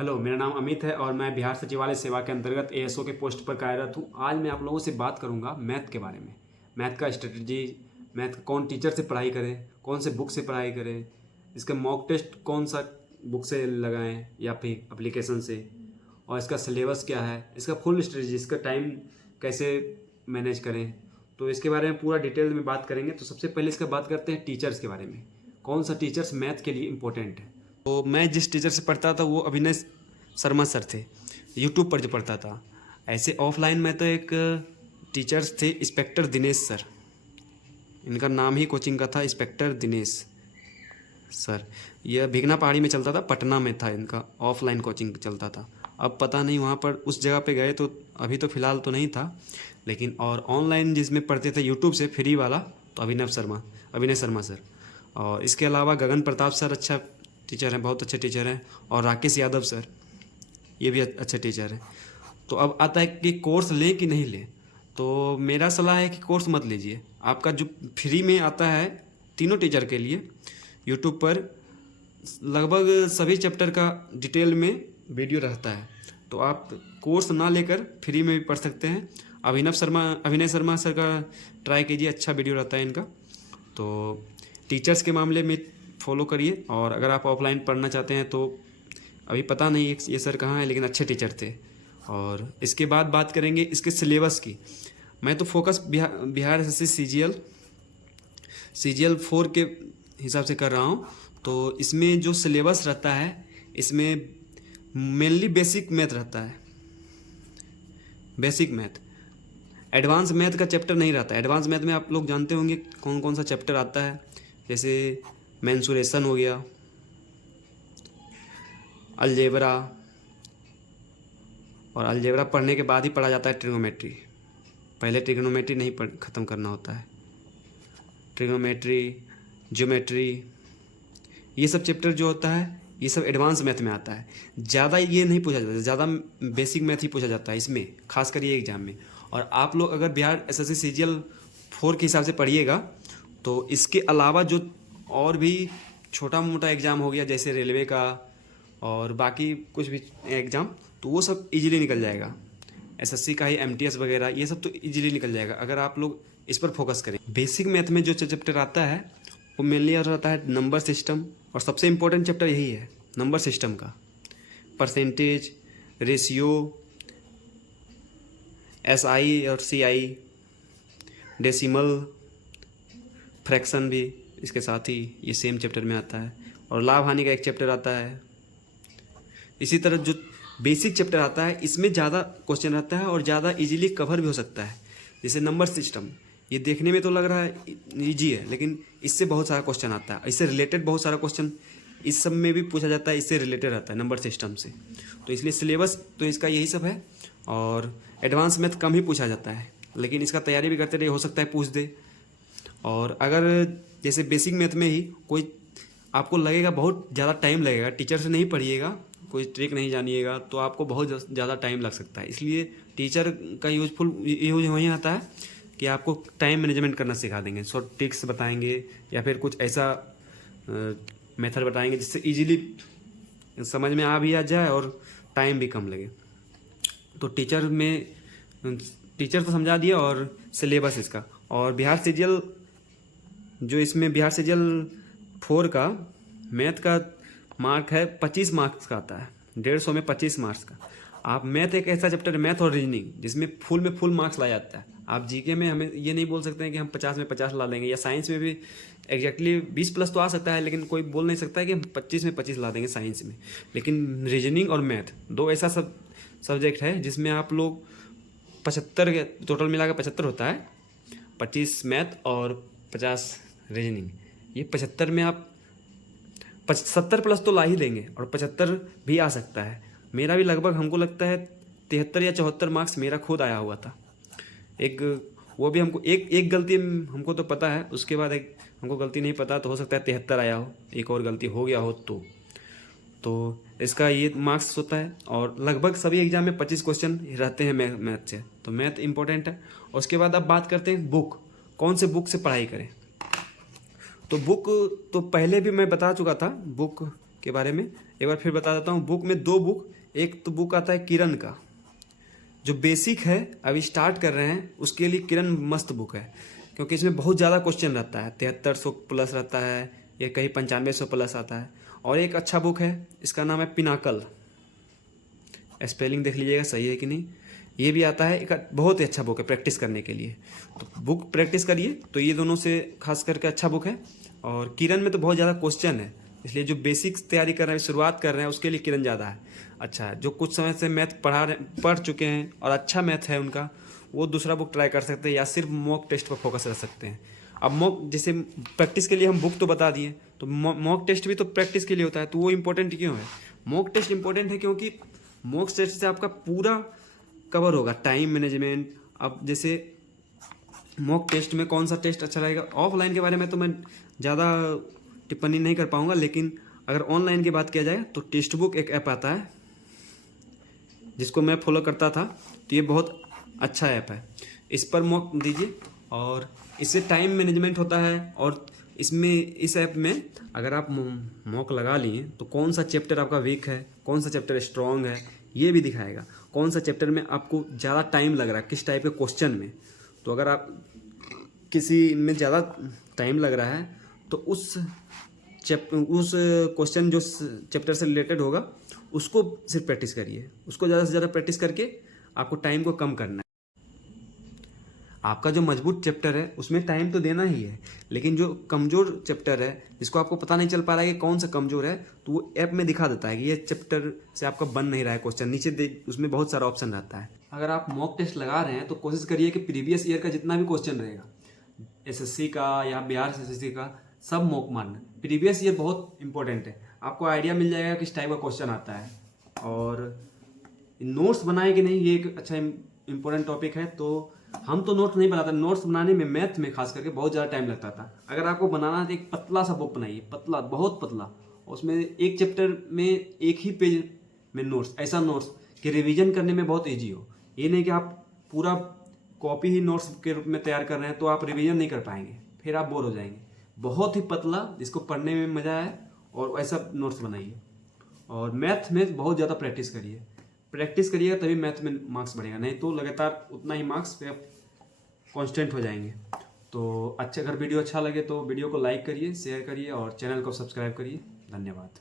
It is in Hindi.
हेलो, मेरा नाम अमित है और मैं बिहार सचिवालय सेवा के अंतर्गत एएसओ के पोस्ट पर कार्यरत हूँ। आज मैं आप लोगों से बात करूँगा मैथ के बारे में। मैथ का स्ट्रेटजी, मैथ कौन टीचर से पढ़ाई करें, कौन से बुक से पढ़ाई करें, इसका मॉक टेस्ट कौन सा बुक से लगाएं या फिर एप्लीकेशन से, और इसका सिलेबस क्या है, इसका फुल स्ट्रेटजी, इसका टाइम कैसे मैनेज करें। तो इसके बारे में पूरा डिटेल में बात करेंगे। तो सबसे पहले इसका बात करते हैं टीचर्स के बारे में, कौन सा टीचर्स मैथ के लिए इम्पोर्टेंट है। तो मैं जिस टीचर से पढ़ता था वो अभिनय शर्मा सर थे, यूट्यूब पर जो पढ़ता था। ऐसे ऑफलाइन में तो एक टीचर्स थे इंस्पेक्टर दिनेश सर, इनका नाम ही कोचिंग का था इंस्पेक्टर दिनेश सर। यह भिगना पहाड़ी में चलता था, पटना में था इनका ऑफलाइन कोचिंग चलता था। अब पता नहीं वहाँ पर उस जगह पे गए तो अभी तो फ़िलहाल तो नहीं था, लेकिन और ऑनलाइन जिसमें पढ़ते थे यूट्यूब से फ्री वाला, तो अभिनय शर्मा सर। और इसके अलावा गगन प्रताप सर अच्छा टीचर हैं, बहुत अच्छे टीचर हैं। और राकेश यादव सर, ये भी अच्छे टीचर हैं। तो अब आता है कि कोर्स लें कि नहीं लें। तो मेरा सलाह है कि कोर्स मत लीजिए। आपका जो फ्री में आता है तीनों टीचर के लिए यूट्यूब पर लगभग सभी चैप्टर का डिटेल में वीडियो रहता है, तो आप कोर्स ना लेकर फ्री में भी पढ़ सकते हैं। अभिनय शर्मा सर का ट्राई कीजिए, अच्छा वीडियो रहता है इनका। तो टीचर्स के मामले में फॉलो करिए। और अगर आप ऑफलाइन पढ़ना चाहते हैं तो अभी पता नहीं ये सर कहाँ हैं, लेकिन अच्छे टीचर थे। और इसके बाद बात करेंगे इसके सिलेबस की। मैं तो फोकस बिहार एसएससी सीजीएल 4 के हिसाब से कर रहा हूँ। तो इसमें जो सिलेबस रहता है, इसमें मेनली बेसिक मैथ रहता है, बेसिक मैथ। एडवांस मैथ का चैप्टर नहीं रहता है। एडवांस मैथ में आप लोग जानते होंगे कौन कौन सा चैप्टर आता है, जैसे मेंसुरेशन हो गया, अलजेब्रा, और अलजेब्रा पढ़ने के बाद ही पढ़ा जाता है ट्रिग्नोमेट्री। पहले ट्रिग्नोमेट्री नहीं ख़त्म करना होता है। ट्रिग्नोमेट्री, ज्योमेट्री, ये सब चैप्टर जो होता है ये सब एडवांस मैथ में आता है। ज़्यादा ये नहीं पूछा जाता, ज़्यादा बेसिक मैथ ही पूछा जाता है इसमें, खासकर ये एग्ज़ाम में। और आप लोग अगर बिहार एसएससी सीजीएल 4 के हिसाब से पढ़िएगा तो इसके अलावा जो और भी छोटा मोटा एग्ज़ाम हो गया, जैसे रेलवे का और बाकी कुछ भी एग्ज़ाम, तो वो सब इजीली निकल जाएगा। एसएससी का ही एमटीएस वगैरह, ये सब तो इजीली निकल जाएगा अगर आप लोग इस पर फोकस करें। बेसिक मैथ में जो चैप्टर आता है वो मेनली रहता है नंबर सिस्टम, और सबसे इम्पोर्टेंट चैप्टर यही है नंबर सिस्टम का। परसेंटेज, रेशियो, एसआई और सीआई, डेसिमल, फ्रैक्शन भी इसके साथ ही ये सेम चैप्टर में आता है। और लाभ हानि का एक चैप्टर आता है। इसी तरह जो बेसिक चैप्टर आता है इसमें ज़्यादा क्वेश्चन रहता है और ज़्यादा इजीली कवर भी हो सकता है। जैसे नंबर सिस्टम, ये देखने में तो लग रहा है इजी है, लेकिन इससे बहुत सारा क्वेश्चन आता है। इससे रिलेटेड बहुत सारा क्वेश्चन इस सब में भी पूछा जाता है, इससे रिलेटेड रहता है नंबर सिस्टम से। तो इसलिए सिलेबस तो इसका यही सब है। और एडवांस मैथ कम ही पूछा जाता है, लेकिन इसका तैयारी भी करते रहिए, हो सकता है पूछ दे। और अगर जैसे बेसिक मैथ में ही कोई आपको लगेगा बहुत ज़्यादा टाइम लगेगा, टीचर से नहीं पढ़िएगा, कोई ट्रिक नहीं जानिएगा, तो आपको बहुत ज़्यादा टाइम लग सकता है। इसलिए टीचर का यूज वहीं आता है कि आपको टाइम मैनेजमेंट करना सिखा देंगे, शॉर्ट ट्रिक्स बताएंगे या फिर कुछ ऐसा मेथड बताएंगे जिससे इजीली समझ में आ भी आ जाए और टाइम भी कम लगे। तो टीचर तो समझा दिया, और सिलेबस इसका। और बिहार सीजीएल 4 का मैथ का मार्क है 25 मार्क्स का आता है, 150 में 25 मार्क्स का। आप मैथ एक ऐसा चैप्टर है, मैथ और रीजनिंग, जिसमें फुल मार्क्स लाया जाता है। आप जीके में हमें ये नहीं बोल सकते हैं कि हम 50 में 50 ला देंगे, या साइंस में भी एग्जैक्टली 20+ तो आ सकता है, लेकिन कोई बोल नहीं सकता है कि हम 25 में 25 ला देंगे साइंस में। लेकिन रीजनिंग और मैथ दो ऐसा सब्जेक्ट है जिसमें आप लोग 75 के टोटल मिला के 75 होता है, 25 मैथ और 50 रीजनिंग। ये 75 में आप 70+ तो ला ही देंगे, और 75 भी आ सकता है। मेरा भी लगभग, हमको लगता है 73 या 74 मार्क्स मेरा खुद आया हुआ था। वो भी हमको एक गलती हमको तो पता है, उसके बाद एक हमको गलती नहीं पता, तो हो सकता है 73 आया हो, एक और गलती हो गया हो तो इसका ये मार्क्स होता है। और लगभग सभी एग्जाम में 25 क्वेश्चन रहते हैं मैथ से, तो मैथ इंपॉर्टेंट है। और उसके बाद अब बात करते हैं बुक, कौन से बुक से पढ़ाई करें। तो बुक तो पहले भी मैं बता चुका था, बुक के बारे में एक बार फिर बता देता हूँ। बुक में 2 बुक, एक तो बुक आता है किरण का, जो बेसिक है अभी स्टार्ट कर रहे हैं उसके लिए किरण मस्त बुक है, क्योंकि इसमें बहुत ज़्यादा क्वेश्चन रहता है, 7300 प्लस रहता है, या कहीं 9500 प्लस आता है। और एक अच्छा बुक है, इसका नाम है पिनाकल, स्पेलिंग देख लीजिएगा सही है कि नहीं, ये भी आता है, एक बहुत ही अच्छा बुक है प्रैक्टिस करने के लिए। तो बुक प्रैक्टिस करिए तो ये दोनों से खास करके अच्छा बुक है। और किरण में तो बहुत ज़्यादा क्वेश्चन है, इसलिए जो बेसिक्स तैयारी कर रहे हैं, शुरुआत कर रहे हैं, उसके लिए किरण ज़्यादा है अच्छा है। जो कुछ समय से मैथ पढ़ चुके हैं और अच्छा मैथ है उनका, वो दूसरा बुक ट्राई कर सकते हैं, या सिर्फ मॉक टेस्ट पर फोकस रख सकते हैं। अब मॉक जैसे प्रैक्टिस के लिए हम बुक तो बता दिए, तो मॉक टेस्ट भी तो प्रैक्टिस के लिए होता है, तो वो इम्पोर्टेंट क्यों है? मॉक टेस्ट इंपॉर्टेंट है क्योंकि मॉक टेस्ट से आपका पूरा कवर होगा टाइम मैनेजमेंट। अब जैसे मॉक टेस्ट में कौन सा टेस्ट अच्छा रहेगा, ऑफलाइन के बारे में तो मैं ज़्यादा टिप्पणी नहीं कर पाऊँगा, लेकिन अगर ऑनलाइन की बात किया जाए तो टेक्स्ट बुक एक ऐप आता है जिसको मैं फॉलो करता था, तो ये बहुत अच्छा ऐप है, इस पर मॉक दीजिए और इससे टाइम मैनेजमेंट होता है। और इसमें इस ऐप में अगर आप मॉक लगा लिए तो कौन सा चैप्टर आपका वीक है, कौन सा चैप्टर स्ट्रॉन्ग है, ये भी दिखाएगा। कौन सा चैप्टर में आपको ज़्यादा टाइम लग रहा है, किस टाइप के क्वेश्चन में। तो अगर आप किसी में ज़्यादा टाइम लग रहा है तो उस क्वेश्चन जो चैप्टर से रिलेटेड होगा उसको सिर्फ प्रैक्टिस करिए, उसको ज़्यादा से ज़्यादा प्रैक्टिस करके आपको टाइम को कम करना है। आपका जो मजबूत चैप्टर है उसमें टाइम तो देना ही है, लेकिन जो कमज़ोर चैप्टर है जिसको आपको पता नहीं चल पा रहा है कि कौन सा कमज़ोर है, तो वो ऐप में दिखा देता है कि ये चैप्टर से आपका बन नहीं रहा है क्वेश्चन, नीचे उसमें बहुत सारा ऑप्शन रहता है। अगर आप मॉक टेस्ट लगा रहे हैं तो कोशिश करिए कि प्रीवियस ईयर का जितना भी क्वेश्चन रहेगा, एसएससी का या बिहार एसएससी का, सब मॉक मारना। प्रीवियस ईयर बहुत इंपॉर्टेंट है, आपको आइडिया मिल जाएगा किस टाइप का क्वेश्चन आता है। और नोट्स बनाए कि नहीं, ये एक अच्छा इंपॉर्टेंट टॉपिक है। तो हम तो नोट्स नहीं बनाते, नोट्स बनाने में मैथ में खास करके बहुत ज़्यादा टाइम लगता था। अगर आपको बनाना है तो एक पतला सा बुक बनाइए, पतला, बहुत पतला, उसमें एक चैप्टर में एक ही पेज में नोट्स, ऐसा नोट्स कि रिवीजन करने में बहुत ईजी हो। ये नहीं कि आप पूरा कॉपी ही नोट्स के रूप में तैयार कर रहे हैं तो आप रिवीजन नहीं कर पाएंगे, फिर आप बोर हो जाएंगे। बहुत ही पतला जिसको पढ़ने में मज़ा आए और ऐसा नोट्स बनाइए। और मैथ में बहुत ज़्यादा प्रैक्टिस करिएगा तभी मैथ में मार्क्स बढ़ेगा, नहीं तो लगातार उतना ही मार्क्स पे आप कांस्टेंट हो जाएंगे। तो अच्छा, अगर वीडियो अच्छा लगे तो वीडियो को लाइक करिए, शेयर करिए और चैनल को सब्सक्राइब करिए। धन्यवाद।